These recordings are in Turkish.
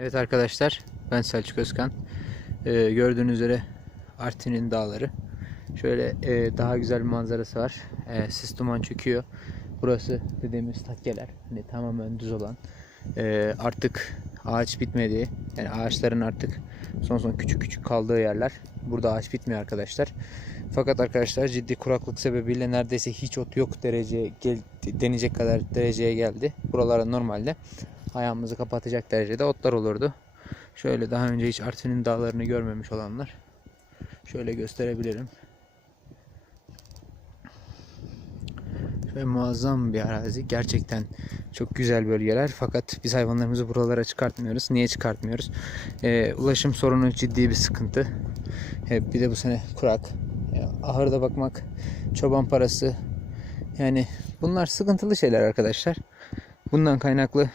Evet arkadaşlar ben Selçuk Özkan. Ee, gördüğünüz üzere Artin'in dağları. Şöyle e, daha güzel bir manzarası var. E, sis duman çöküyor. Burası dediğimiz takkeler. Hani tamamen düz olan. E, artık ağaç bitmediği yani ağaçların artık son son küçük küçük kaldığı yerler. Burada ağaç bitmiyor arkadaşlar. Fakat arkadaşlar ciddi kuraklık sebebiyle neredeyse hiç ot yok dereceye gel, denecek kadar dereceye geldi. Buralara normalde ayağımızı kapatacak derecede otlar olurdu. Şöyle daha önce hiç Artvin'in dağlarını görmemiş olanlar şöyle gösterebilirim. Şöyle muazzam bir arazi. Gerçekten çok güzel bölgeler. Fakat biz hayvanlarımızı buralara çıkartmıyoruz. Niye çıkartmıyoruz? Ee, ulaşım sorunu ciddi bir sıkıntı. Ee, bir de bu sene kurak. Ee, ahırda bakmak, çoban parası. Yani bunlar sıkıntılı şeyler arkadaşlar. Bundan kaynaklı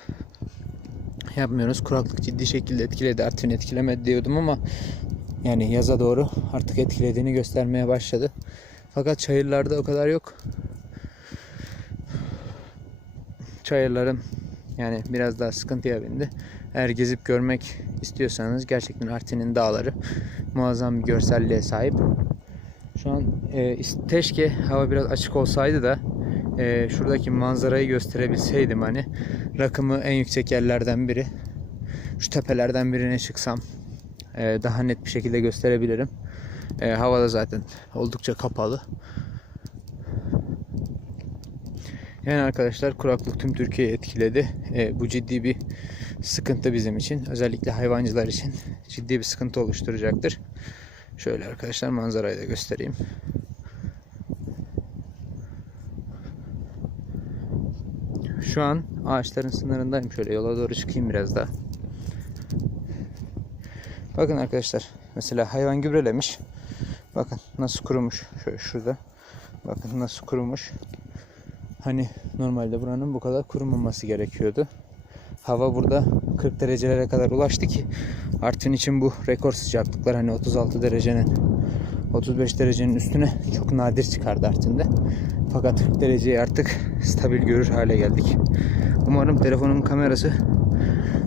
yapmıyoruz. Kuraklık ciddi şekilde etkiledi. Artvin etkilemedi diyordum ama yani yaza doğru artık etkilediğini göstermeye başladı. Fakat çayırlarda o kadar yok. Çayırların yani biraz daha sıkıntıya bindi. Eğer gezip görmek istiyorsanız gerçekten Artvin'in dağları muazzam bir görselliğe sahip. Şu an e, keşke hava biraz açık olsaydı da e, şuradaki manzarayı gösterebilseydim hani rakımı en yüksek yerlerden biri şu tepelerden birine çıksam e, daha net bir şekilde gösterebilirim. E, hava da zaten oldukça kapalı. Yani arkadaşlar kuraklık tüm Türkiye'yi etkiledi. E, bu ciddi bir sıkıntı bizim için. Özellikle hayvancılar için ciddi bir sıkıntı oluşturacaktır. Şöyle arkadaşlar manzarayı da göstereyim. Şu an ağaçların sınırındayım. Şöyle yola doğru çıkayım biraz daha. Bakın arkadaşlar. Mesela hayvan gübrelemiş. Bakın nasıl kurumuş. Şöyle şurada. Bakın nasıl kurumuş. Hani normalde buranın bu kadar kurumaması gerekiyordu. Hava burada 40 derecelere kadar ulaştı ki Artvin için bu rekor sıcaklıklar hani 36 derecenin 35 derecenin üstüne çok nadir çıkardı Artvin'de. Fakat 40 dereceyi artık stabil görür hale geldik. Umarım telefonumun kamerası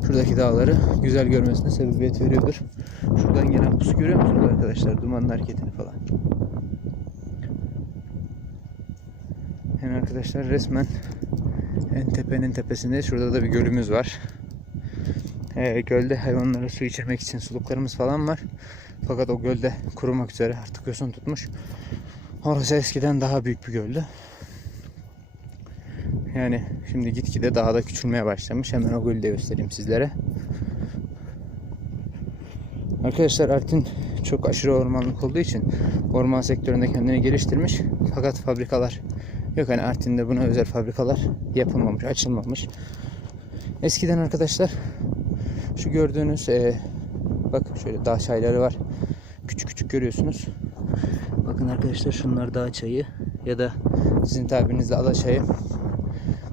şuradaki dağları güzel görmesine sebebiyet veriyordur. Şuradan gelen pusu görüyor musunuz arkadaşlar? Dumanın hareketini falan. Yani arkadaşlar resmen en tepenin tepesinde şurada da bir gölümüz var. Ee, gölde hayvanlara su içirmek için suluklarımız falan var. Fakat o gölde kurumak üzere artık yosun tutmuş. Orası eskiden daha büyük bir göldü. Yani şimdi gitgide daha da küçülmeye başlamış. Hemen o gölü de göstereyim sizlere. Arkadaşlar Artvin çok aşırı ormanlık olduğu için orman sektöründe kendini geliştirmiş. Fakat fabrikalar yok. Hani Artvin'de buna özel fabrikalar yapılmamış, açılmamış. Eskiden arkadaşlar şu gördüğünüz e, bakın şöyle dağ çayları var. Küçük küçük görüyorsunuz. Bakın arkadaşlar şunlar dağ çayı ya da sizin tabirinizle ada çayı.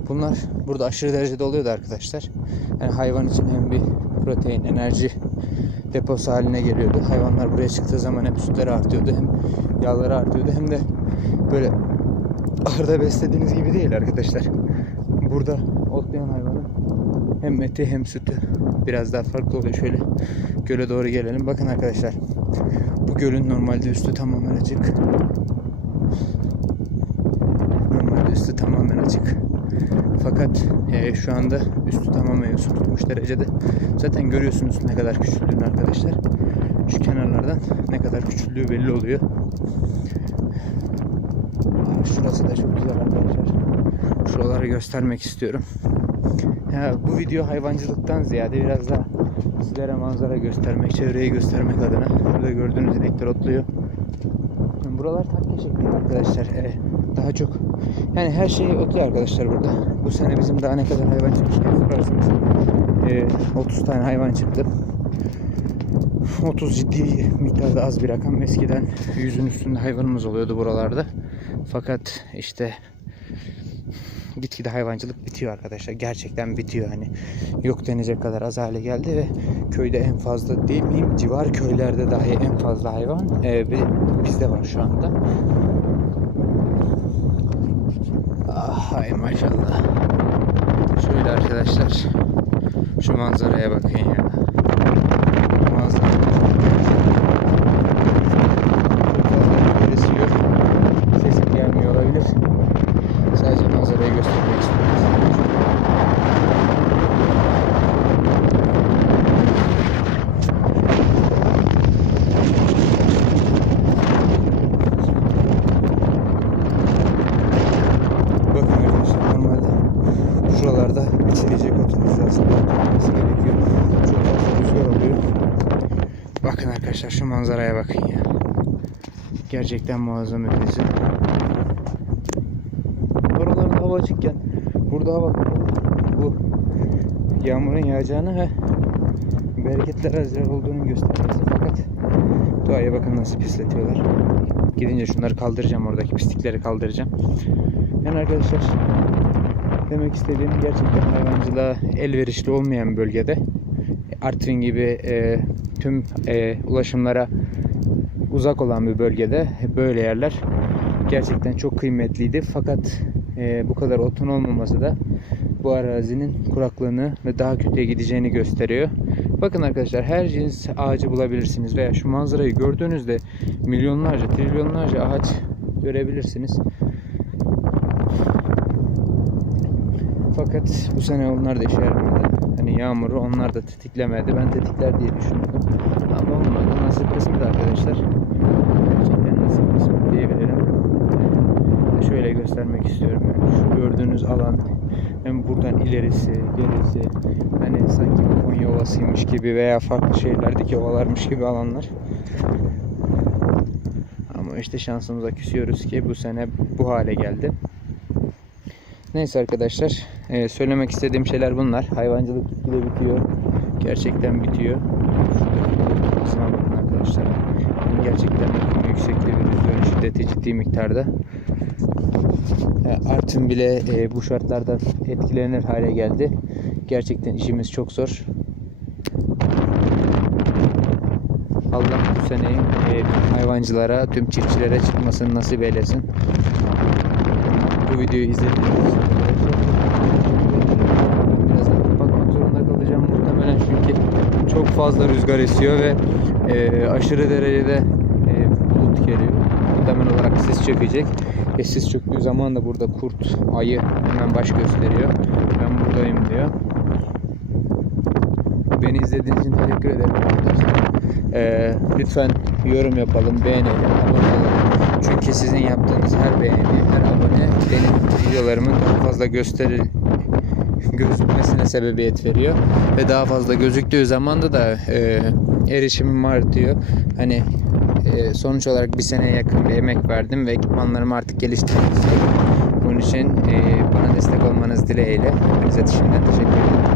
Bunlar burada aşırı derecede oluyordu arkadaşlar. Yani hayvan için hem bir protein, enerji deposu haline geliyordu. Hayvanlar buraya çıktığı zaman hem sütleri artıyordu hem yağları artıyordu hem de böyle ahırda beslediğiniz gibi değil arkadaşlar. Burada otlayan hayvanın hem eti hem sütü biraz daha farklı oluyor. Şöyle göle doğru gelelim. Bakın arkadaşlar. Bu gölün normalde üstü tamamen açık. Normalde üstü tamamen açık. Fakat e, şu anda üstü tamamen tutmuş derecede. Zaten görüyorsunuz ne kadar küçüldüğünü arkadaşlar. Şu kenarlardan ne kadar küçüldüğü belli oluyor. Şurası da çok güzel arkadaşlar. Şuraları göstermek istiyorum. Ya, bu video hayvancılıktan ziyade biraz daha sizlere manzara göstermek, çevreyi göstermek adına. Burada gördüğünüz inekler otluyor. Buralar takke şeklinde arkadaşlar. Ee, daha çok yani her şey otluyor arkadaşlar burada. Bu sene bizim daha ne kadar hayvan çıkmış diye sorarsanız ee, 30 tane hayvan çıktı. 30 ciddi miktarda az bir rakam. Eskiden yüzün üstünde hayvanımız oluyordu buralarda. Fakat işte gitgide hayvancılık bitiyor arkadaşlar. Gerçekten bitiyor hani. Yok denecek kadar az hale geldi ve köyde en fazla değil miyim? Civar köylerde dahi en fazla hayvan e, bizde var şu anda. Ah hay maşallah. Şöyle arkadaşlar şu manzaraya bakın ya. göstermek istiyoruz. Bakın arkadaşlar normalde şuralarda içilecek oturması lazım. Oturması gerekiyor. Çok rüzgar oluyor. Bakın arkadaşlar şu manzaraya bakın ya. Gerçekten muazzam ötesi. Açıkken burada hava. Bu yağmurun yağacağını ve bereketler hazır olduğunu göstermesi fakat doğaya bakın nasıl pisletiyorlar. Gidince şunları kaldıracağım oradaki pislikleri kaldıracağım. Yani arkadaşlar demek istediğim gerçekten hayvancılığa elverişli olmayan bölgede Artvin gibi e, tüm e, ulaşımlara uzak olan bir bölgede böyle yerler gerçekten çok kıymetliydi. Fakat e, bu kadar otun olmaması da bu arazinin kuraklığını ve daha kötüye gideceğini gösteriyor. Bakın arkadaşlar her cins ağacı bulabilirsiniz veya şu manzarayı gördüğünüzde milyonlarca, trilyonlarca ağaç görebilirsiniz. Fakat bu sene onlar da işe yaramadı. Hani yağmuru onlar da tetiklemedi. Ben tetikler diye düşünüyordum. Ama olmadı. Nasip kısmet arkadaşlar. Gerçekten nasip kısmet diyebilirim. Şöyle göstermek istiyorum. Yani şu gördüğünüz alan hem buradan ilerisi, gerisi hani sanki Konya Ovası'ymış gibi veya farklı şehirlerdeki ovalarmış gibi alanlar. Ama işte şansımıza küsüyoruz ki bu sene bu hale geldi. Neyse arkadaşlar e, söylemek istediğim şeyler bunlar. Hayvancılık gitgide bitiyor. Gerçekten bitiyor. Kısma bakın arkadaşlar. Gerçekten yüksekte bir rüzgarın şiddeti ciddi miktarda. E, Artvin bile e, bu şartlardan etkilenir hale geldi. Gerçekten işimiz çok zor. Allah bu seneyi e, hayvancılara, tüm çiftçilere çıkmasını nasip eylesin. Bu videoyu izlediğiniz birazdan kapatmak zorunda kalacağım muhtemelen çünkü çok fazla rüzgar esiyor ve e, aşırı derecede e, bulut geliyor. Muhtemel olarak sis çökecek. Ve sis çöktüğü zaman da burada kurt, ayı hemen baş gösteriyor. Ben buradayım diyor. Beni izlediğiniz için teşekkür ederim arkadaşlar. Ee, lütfen yorum yapalım, beğenelim, abone olalım. Çünkü sizin yaptığınız her beğeni, her abone benim videolarımın daha fazla gösteri gözükmesine sebebiyet veriyor. Ve daha fazla gözüktüğü zaman da da e, erişimim artıyor. Hani e, sonuç olarak bir seneye yakın bir emek verdim ve ekipmanlarımı artık geliştirmek. Bunun için e, bana destek olmanız dileğiyle hepinize teşekkür ederim.